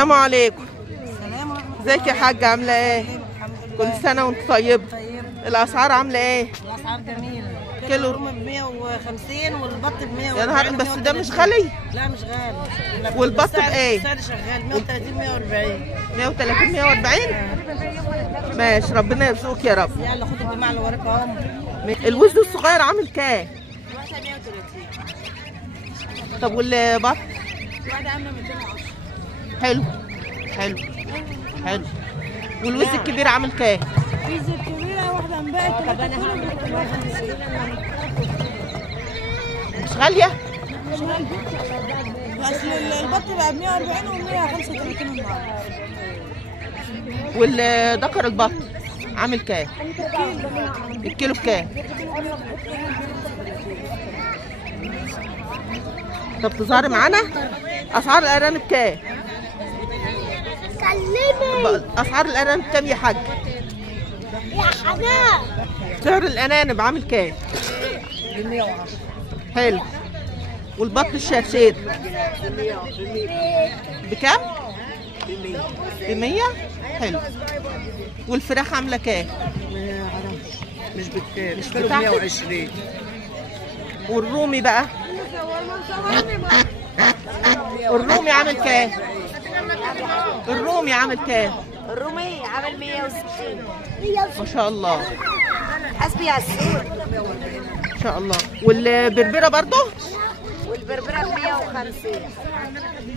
السلام عليكم. السلام ورحمة الله. ازيك يا حاجة، عاملة ايه؟ كل سنة وانت طيبة. الأسعار عاملة ايه؟ الأسعار جميلة. كيلو الرومي ب 150 والبط ب 140. يا نهار، بس ده مش غالي. لا مش غالي. والبط بإيه؟ السعر شغال 130 140. 130 140؟ ماشي، ربنا يرزقك يا رب. يلا خد الجماعة اللي وراك اهم. الوز الصغير عامل كام؟ واحدة 130. طب والبط؟ واحدة عاملة 210. حلو حلو حلو. والوز الكبير عامل كام؟ الوز الكبيرة واحدة امبارح 3 كيلو ب 150. مش غالية؟ اصل البط بقى ب 140 و 135 النهارده. والذكر البط عامل كام؟ الكيلو بكام؟ طب تظهري معانا؟ اسعار الارانب كام؟ كلمي اسعار الارانب كام يا حاج؟ يا حنان. سعر الارانب عامل كام؟ ب 110. حلو. والبط الشرشير بكام؟ ب 100. حلو. والفراخ عامله كام؟ مش بكتير. مش كيلو ب 120. والرومي بقى؟ الرومي عامل كام؟ الرومي عامل كام؟ الرومي عامل 160. ما شاء الله حسبي على السوق. ما شاء الله. والبربره برضه؟ والبربرة ب 150.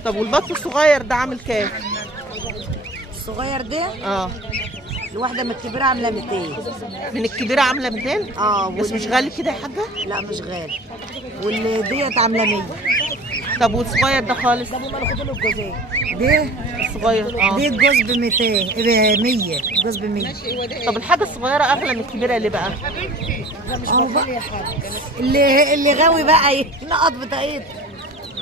طب والبط الصغير ده عامل كام؟ الصغير ده اه، الواحدة من الكبيرة عاملة 200. من الكبيره عامله 200؟ بس مش غالي كده يا حاجه؟ لا مش غالي. والديت عاملة 100. طب والصغير ده خالص؟ ده هما اللي خدوا له الجوزين. ده الصغير دي الجوز ب 200 ب 100. الجوز ب 100. طب الحاجه الصغيره اغلى من الكبيره ليه بقى؟ اهو بقى اللي غاوي بقى ينقط بطاقيته.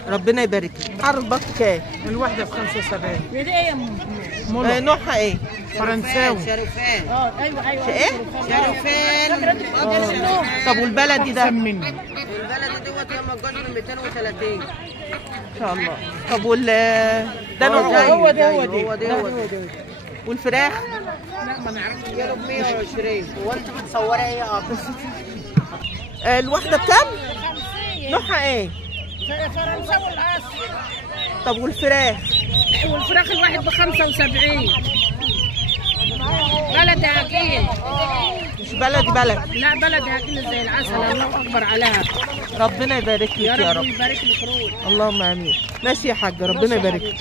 ربنا يبارك لك. اسعار البط كام؟ الواحدة ب 75. ايه ده يا نوعها ايه؟ فرنساوي. شرفان. ايوه ايه؟ شرفان. طب والبلدي ده؟ مني. البلدي دوت يوم الجزر 230. ان شاء الله. طب ده نوع ايه؟ هو ده. والفراخ؟ كيلو ب 120. هو انت بتصوري ايه يا ابو؟ الواحده بكام؟ نوعها ايه؟ فرنساوي الاصل. طب والفراخ؟ والفراخ الواحد ب 75. بلدي عجين. مش بلدي بلد. لا بلدي عجين زي العسل. الله اكبر عليها. ربنا يبارك لك يا رب. يبارك لك روح. اللهم امين. ماشي يا حاجه، ربنا يبارك لك.